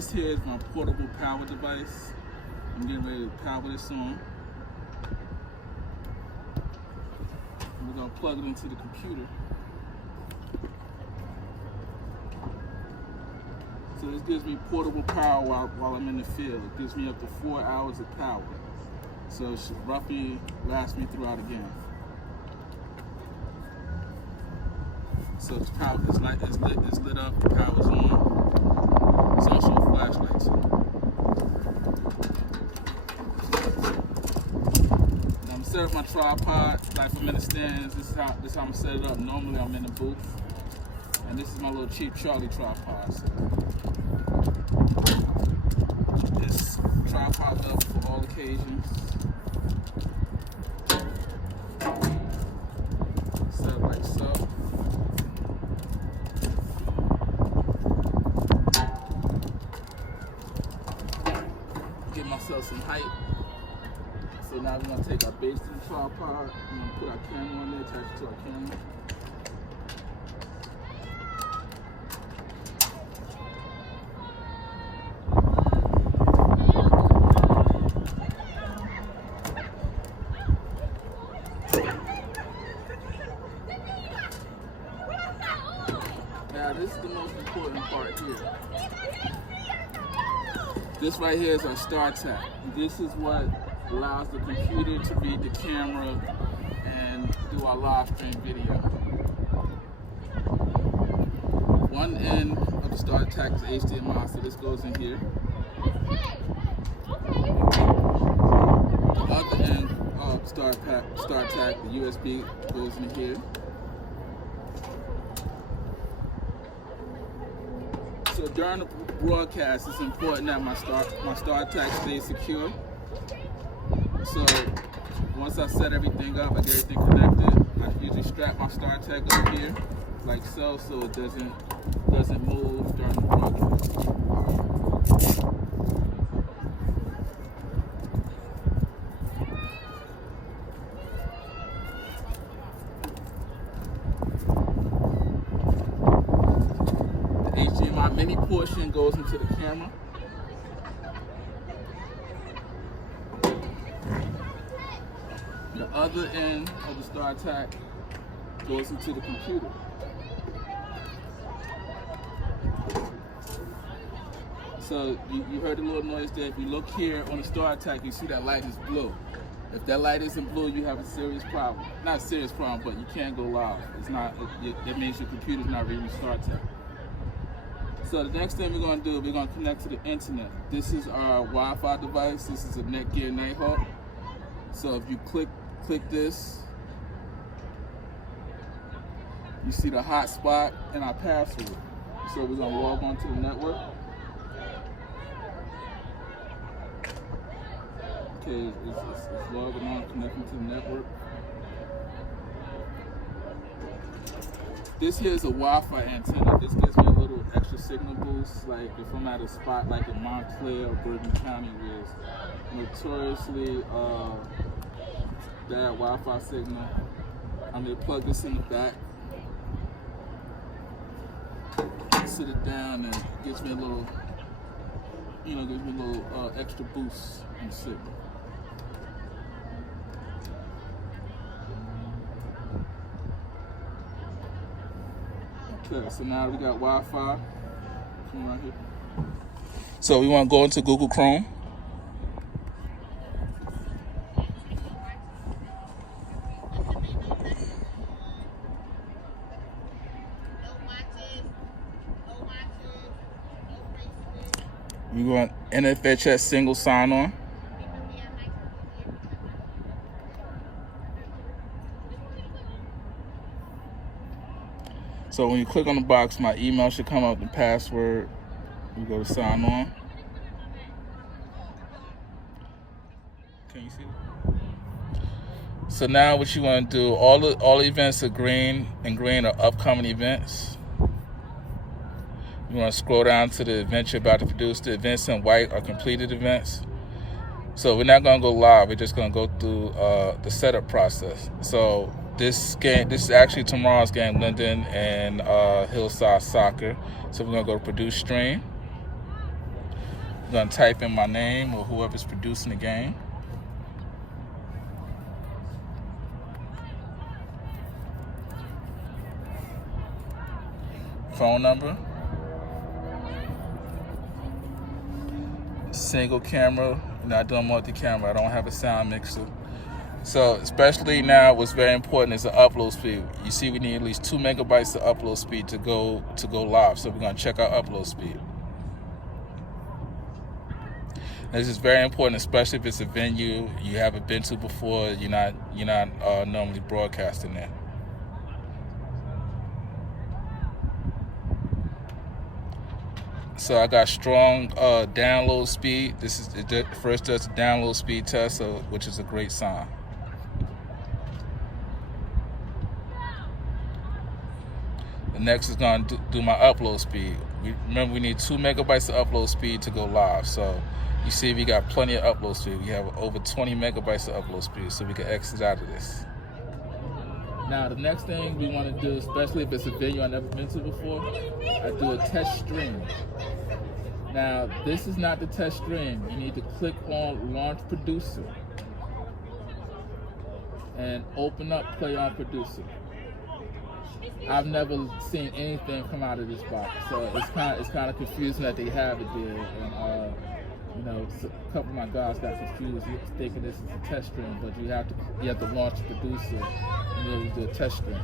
this here is my portable power device. I'm getting ready to power this on. We're gonna plug it into the computer. So this gives me portable power while I'm in the field. It gives me up to 4 hours of power. So it should roughly last me throughout a game. So this power is lit up, the power's on. It's also a flashlight. So now I'm set up my tripod, like I'm in the stands. This is how I'm gonna set it up. Normally I'm in the booth. And this is my little cheap Charlie tripod. So this tripod's up for all occasions. Set up like so. Get myself some height. So now we're gonna take our base to the tripod. We're gonna put our camera on there, attach it to our camera. Now this is the most important part here. This right here is our start tap. This is what allows the computer to read the camera and do our live stream video. One end of the start tap is HDMI, so this goes in here. The other end of start tap, the USB goes in here. So during the broadcast, it's important that my start tag stays secure. So once I set everything up, I get everything connected. I usually strap my start tag up here, like so it doesn't move during the broadcast. HDMI mini portion goes into the camera. The other end of the start tap goes into the computer. So you heard a little noise there. If you look here on the start tap, you see that light is blue. If that light isn't blue, you have a serious problem. Not a serious problem, but you can't go live. It means your computer's not reading the start tap. So the next thing we're going to do, we're going to connect to the internet. This is our Wi-Fi device. This is a Netgear Nighthawk. So if you click this, you see the hotspot and our password. So we're going to log on to the network. Okay, it's logging on, connecting to the network. This here is a Wi-Fi antenna. This gives me a little extra signal boost, like if I'm at a spot like in Montclair or Bergen County, where it's notoriously bad Wi-Fi signal. I'm gonna plug this in the back, sit it down, and gives me a little, extra boost in the signal. Okay, so now we got Wi-Fi. Come right here. So we want to go into Google Chrome. We want NFHS single sign-on. So when you click on the box, my email should come up, the password. You go to sign on. Can you see it? So now what you want to do, all the events are green, and green are upcoming events. You want to scroll down to the event you're about to produce. The events in white are completed events. So we're not going to go live. We're just going to go through the setup process. So this is actually tomorrow's game, Linden and Hillside Soccer. So we're going to go to produce stream. I'm gonna type in my name or whoever's producing the game. Phone number. Single camera. I do a multi-camera. I don't have a sound mixer. So especially now, what's very important is the upload speed. You see, we need at least 2 megabytes of upload speed to go live. So we're gonna check our upload speed. This is very important, especially if it's a venue you haven't been to before. You're not normally broadcasting there. So I got strong download speed. It first does the download speed test, which is a great sign. The next is going to do my upload speed. Remember, we need 2 megabytes of upload speed to go live. So you see we got plenty of upload speed. We have over 20 megabytes of upload speed, so we can exit out of this. Now, the next thing we want to do, especially if it's a video I've never been to before, I do a test stream. Now, this is not the test stream. You need to click on Launch Producer and open up Play on Producer. I've never seen anything come out of this box, so it's kind of confusing that they have it there. And a couple of my guys got confused thinking this is a test stream, but you have to launch the producer and be able to do a test stream.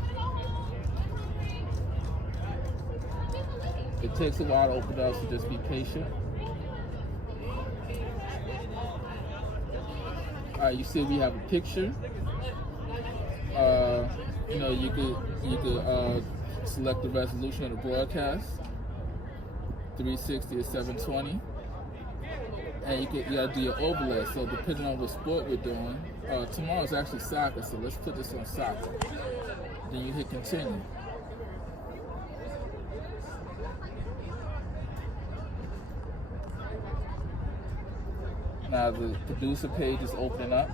It takes a while to open up, so just be patient. All right, you see we have a picture. You could select the resolution of the broadcast, 360 or 720. And you gotta do your overlay. So depending on what sport we're doing, tomorrow's actually soccer, so let's put this on soccer. Then you hit continue. Now the producer page is opening up.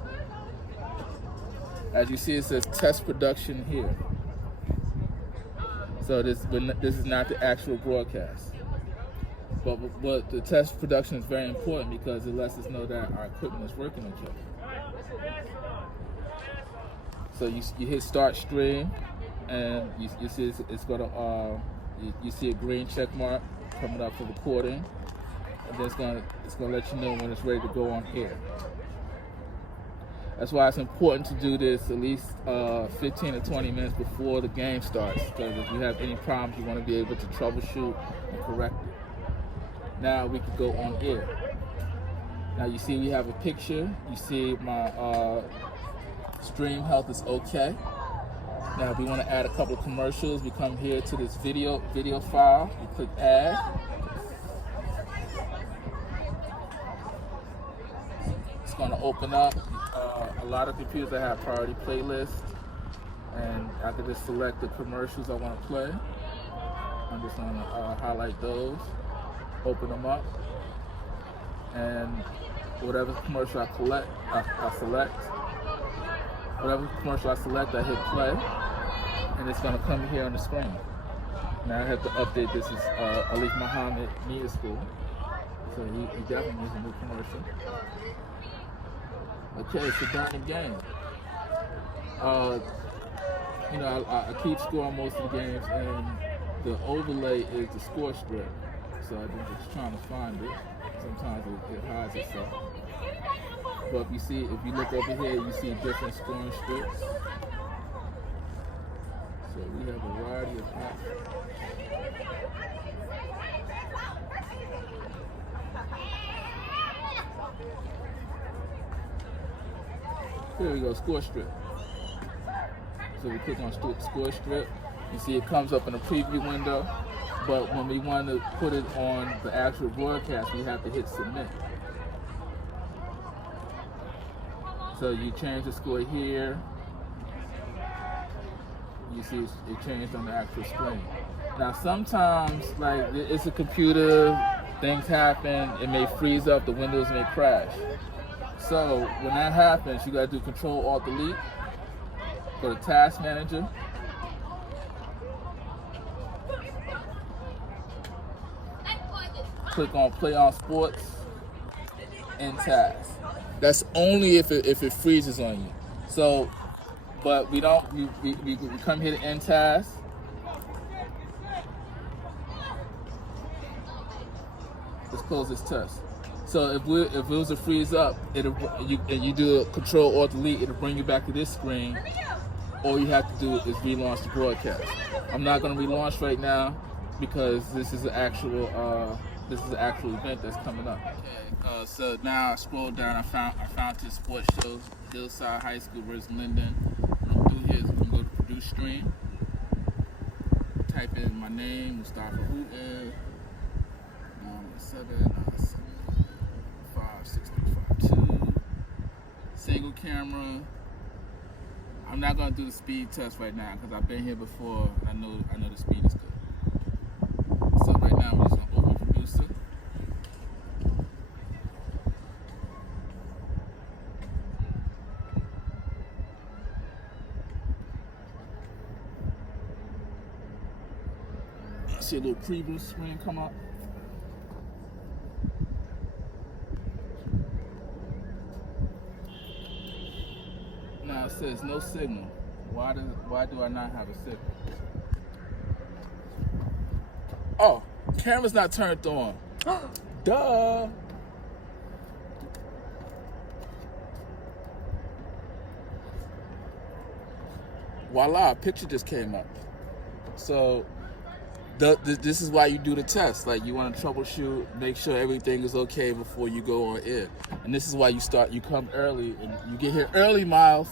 As you see, it says test production here. So this is not the actual broadcast. But the test production is very important because it lets us know that our equipment is working okay. So you hit start stream, and you see it's gonna you see a green check mark coming up for recording, and then it's gonna let you know when it's ready to go on air. That's why it's important to do this at least 15 to 20 minutes before the game starts, because if you have any problems, you want to be able to troubleshoot and correct it. Now we can go on air. Now you see we have a picture. You see my stream health is okay. Now if we want to add a couple of commercials, we come here to this video file. We click add. It's going to open up. A lot of computers that have priority playlists, and I can just select the commercials I want to play. I'm just going to highlight those. Open them up, and whatever commercial I select, I hit play, and it's going to come here on the screen. Now I have to update this. Is Alif Muhammad Media School, so he definitely needs a new commercial. Okay, so down the game. I keep score on most of the games, and the overlay is the score strip. So I'm just trying to find it. Sometimes it hides itself. But if you look over here, you see different scoring strips. So we have a variety of options. Here we go, score strip. So we click on score strip. You see it comes up in a preview window. But when we want to put it on the actual broadcast, we have to hit submit. So you change the score here. You see it changed on the actual screen. Now sometimes, like, it's a computer, things happen, it may freeze up, the windows may crash. So when that happens, you gotta do Control-Alt-Delete, go to Task Manager, click on Play on Sports, end task. That's only if it freezes on you. So, but we don't. We come here to end task. Let's close this test. So if it was to freeze up, and you do a Control Alt Delete, it'll bring you back to this screen. All you have to do is relaunch the broadcast. I'm not going to relaunch right now because this is an actual event that's coming up. Okay, so now I scrolled down. I found this sports show, Hillside High School versus Linden. What I'm gonna do here is I'm gonna go to produce stream. Type in my name, Mustafa Hooten. 917-56352. Single camera. I'm not gonna do the speed test right now because I've been here before. I know the speed is good. So right now I'm just gonna overproduce it. I see a little preview screen come up. Now it says no signal. Why do I not have a signal? Oh, camera's not turned on. Duh. Voila, a picture just came up. So this is why you do the test. Like, you want to troubleshoot, make sure everything is okay before you go on air. And this is why you come early, and you get here early, Miles,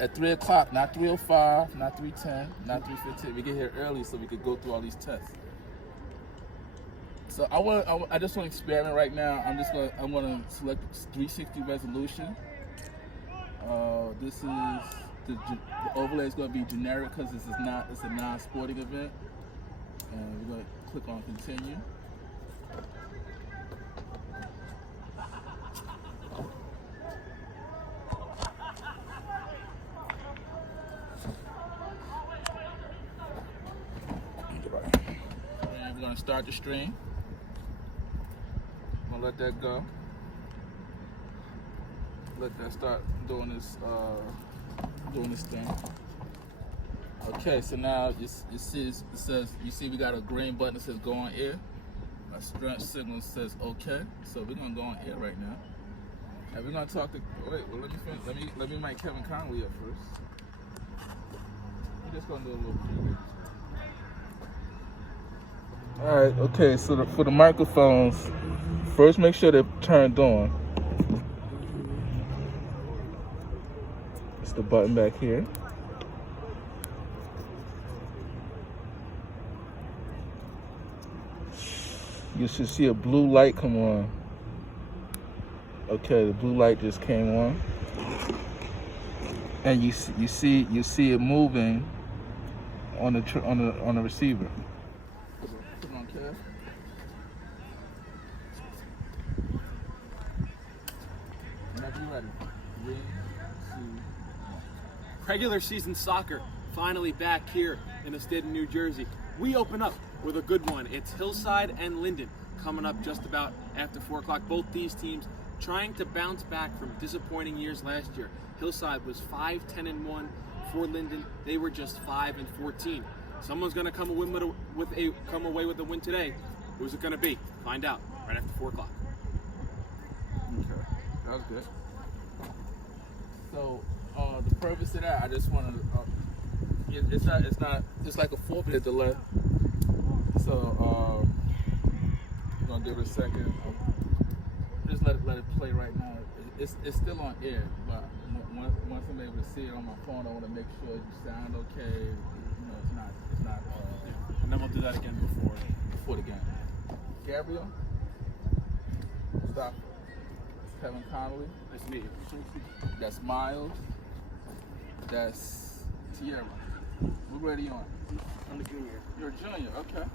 at 3 o'clock, not 3:05, not 3:10, not 3:15. We get here early so we could go through all these tests. So I just want to experiment right now. I'm gonna select 360 resolution. This is the overlay is gonna be generic because it's a non-sporting event. And we're going to click on continue. And we're going to start the stream. I'm going to let that go. Let that start doing this thing. Okay, so now you see we got a green button that says go on air. A strength signal says okay. So we're gonna go on air right now. And we're gonna talk to let me mic Kevin Conley up first. We're just gonna do a little preview. Alright, okay, so for the microphones, first make sure they're turned on. It's the button back here. You should see a blue light come on. Okay, the blue light just came on, and you see it moving on the receiver. Come on, Kev. Whenever you're ready. 3, 2, 1. Regular season soccer finally back here in the state of New Jersey. We open up with a good one. It's Hillside and Linden coming up just about after 4 o'clock. Both these teams trying to bounce back from disappointing years last year. Hillside was 5-10-1. For Linden, they were just 5-14. Someone's going to come away with a win today. Who's it going to be? Find out right after 4 o'clock. Okay, that was good. So the purpose of that, I just want to. It's like a 4-minute delay. So I'm gonna give it a second. Just let it play right now. It's still on air, but once I'm able to see it on my phone, I want to make sure you sound okay. You know, it's not. And then we'll do that again before the game. Gabriel, stop. Kevin Connolly. Nice to meet you. That's Miles. That's Tierra. We're ready on. I'm a junior. You're a junior, okay.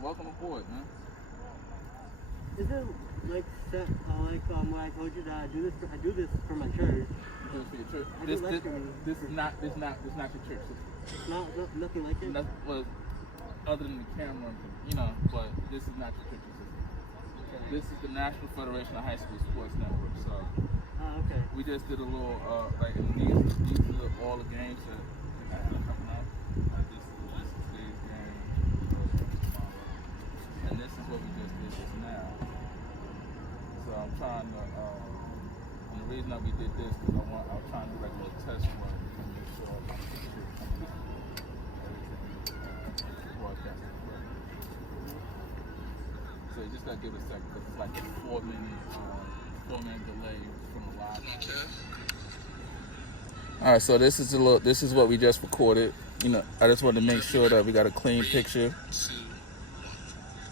Welcome aboard, man. Is it like when I told you that I do this for my church? You do it for your church. I do Livestream. This is not your church system. It's nothing like it. Well, other than the camera, but this is not your church system. This is the National Federation of High School Sports Network. So Okay. we just did a little like these are all the games that we have coming up. Like this is today's game, and this is what we just did just now. So I'm trying to, and the reason that we did this because I'm trying to do like a little test run to make sure my picture coming out, everything is broadcasting correctly. So you just gotta give it a second because it's like a 4-minute delay from the live broadcast. All right, so this is what we just recorded. You know, I just wanted to make sure that we got a clean picture.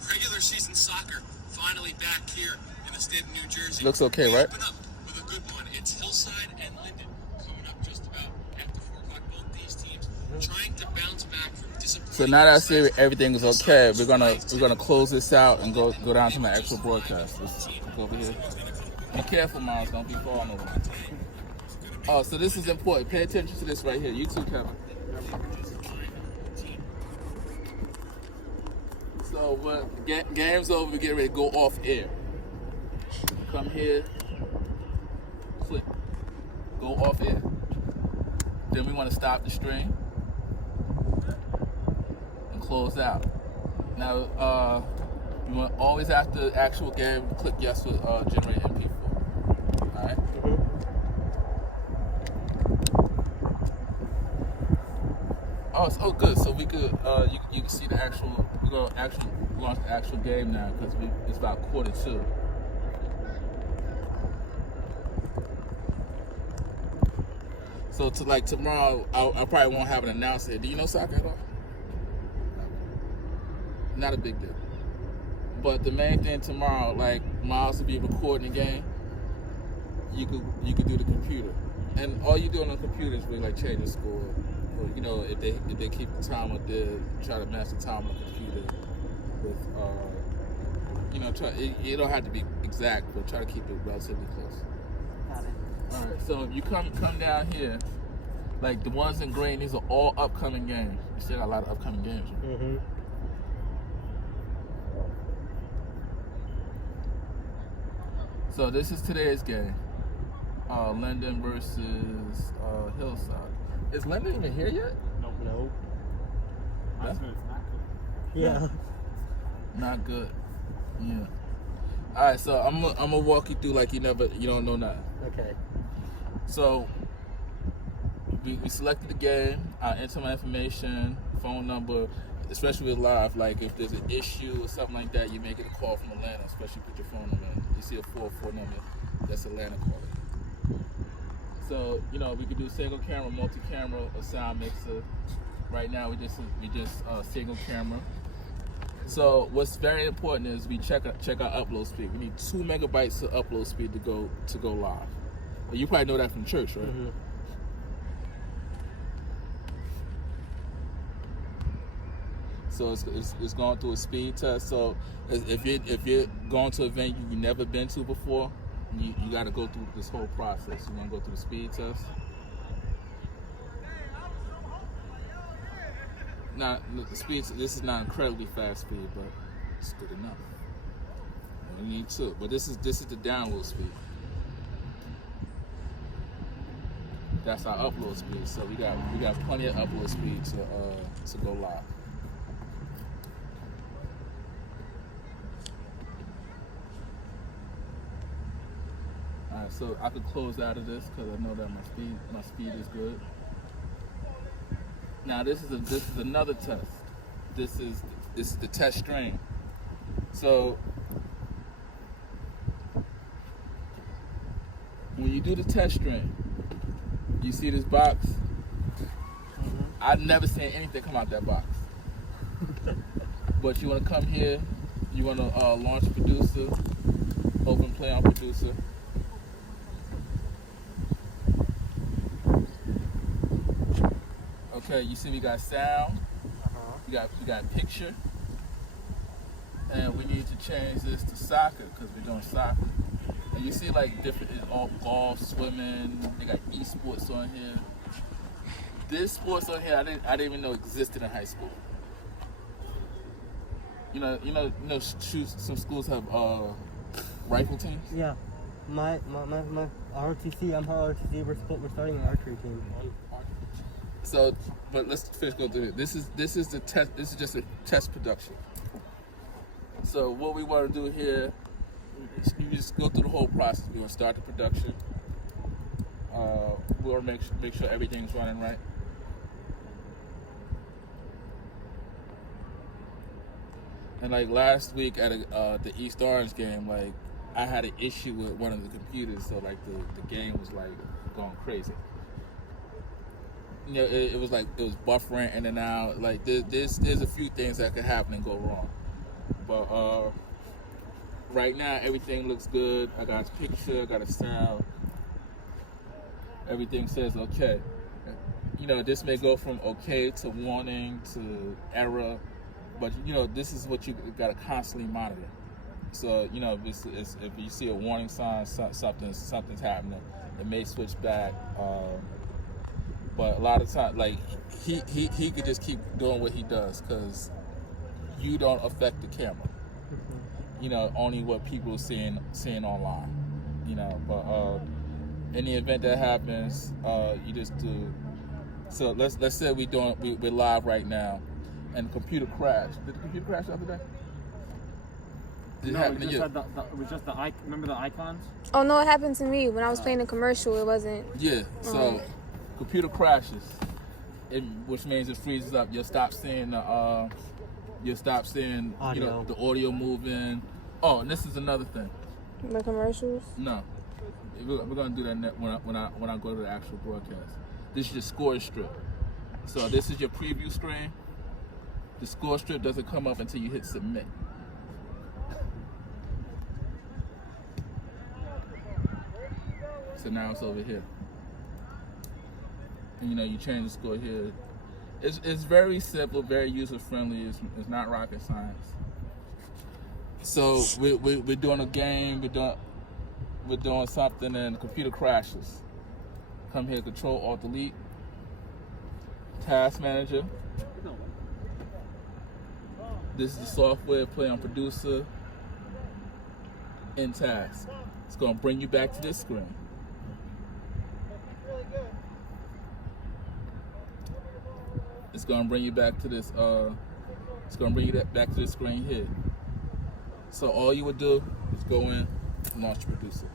Regular season soccer finally back here in the state of New Jersey. Looks okay, right? Open up with a good one. It's Hillside and Linden coming up just about after 4 o'clock. Both these teams trying to bounce back from disappointing. So now that I see everything is okay, we're gonna close this out and go down to my actual broadcast. Let's go over here. Be careful, Miles. Don't be falling over. Oh, so this is important. Pay attention to this right here. You too, Kevin. So when game's over, we get ready to go off air. Come here, click, go off air. Then we want to stop the stream and close out. Now, you want always after the actual game, click yes to generate MP4. All right. Oh, good. So we could, you can see the actual. We're gonna actually launch the actual game now because it's about 1:45. So tomorrow, I probably won't have an announcer. Do you know soccer at all? Not a big deal. But the main thing tomorrow, like Miles will be recording the game. You could do the computer, and all you do on the computer is really like change the score. Or, you know, if they keep the time up there, try to match the time on the computer with, you know, it don't have to be exact, but try to keep it relatively close. Got it. All right, so if you come down here, like the ones in green, these are all upcoming games. You still got a lot of upcoming games. Right? Mm-hmm. So this is today's game. Linden versus Hillside. Is Linden even here yet? Nope. I said it's not good. Yeah. Not good. Yeah. All right, so I'm gonna walk you through like you don't know nothing. Okay. So we selected the game. I enter my information, phone number, especially with live. Like if there's an issue or something like that, you may get a call from Atlanta. Especially put your phone number in. You see a 404 number, that's Atlanta calling. So you know we could do single camera, multi-camera, or sound mixer. Right now we just single camera. So what's very important is we check our upload speed. We need 2 megabytes of upload speed to go live. Well, you probably know that from church, right? Mm-hmm. So it's going through a speed test. So if you're going to an event you've never been to before, you got to go through this whole process. You're going to go through the speed test. Now, the speed, this is not incredibly fast speed, but it's good enough. We need 2, but this is the download speed. That's our upload speed. So we got plenty of upload speed to go live. All right, so I could close out of this because I know that my speed is good. Now this is another test. This is the test stream. So when you do the test stream, you see this box. Mm-hmm. I've never seen anything come out that box. But you want to come here. You want to launch producer, open play on producer. Okay, you see we got sound, we got picture, and we need to change this to soccer because we're doing soccer. And you see like different, all golf, swimming, they got esports on here. This sports on here I didn't even know existed in high school. You know, some schools have Rifle teams? Yeah. My ROTC, I'm part of ROTC. We're starting an archery team. So, but let's finish go through it. This is the test. This is just a test production. So what we want to do here, you just go through the whole process. We're gonna start the production. We'll make sure everything's running right. And like last week at the East Orange game, like I had an issue with one of the computers, so like the game was like going crazy. You know, it was buffering in and out. Like there's a few things that could happen and go wrong. But right now everything looks good. I got a picture, I got a sound. Everything says okay. You know, this may go from okay to warning to error, but you know this is what you got to constantly monitor. So you know if you see a warning sign, something's happening, it may switch back. But a lot of times, like he could just keep doing what he does because you don't affect the camera. You know, only what people are seeing online. You know, but in the event that happens, you just do. So let's say we're live right now, and the computer crashed. Did the computer crash the other day? Did it happen to you? It was just the remember the icons? Oh no, it happened to me when I was playing a commercial. It wasn't. Yeah. So computer crashes, which means it freezes up. You'll stop seeing the audio. You know, the audio moving. Oh, and this is another thing. The commercials? No, we're gonna do that when I go to the actual broadcast. This is your score strip. So this is your preview screen. The score strip doesn't come up until you hit submit. So now it's over here. And you know, you change the score here. It's very simple, very user friendly. It's not rocket science. So we're doing a game. We're doing something, and the computer crashes. Come here, Control Alt Delete. Task Manager. This is the software. Play on Producer. In Task. It's gonna bring you back to this screen. It's gonna bring you back to this. It's gonna bring you back to this screen here. So all you would do is go in, launch Producer.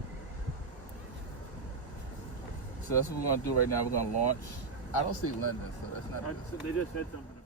So that's what we're gonna do right now. We're gonna launch. I don't see Lyndon, so that's not. They just said something.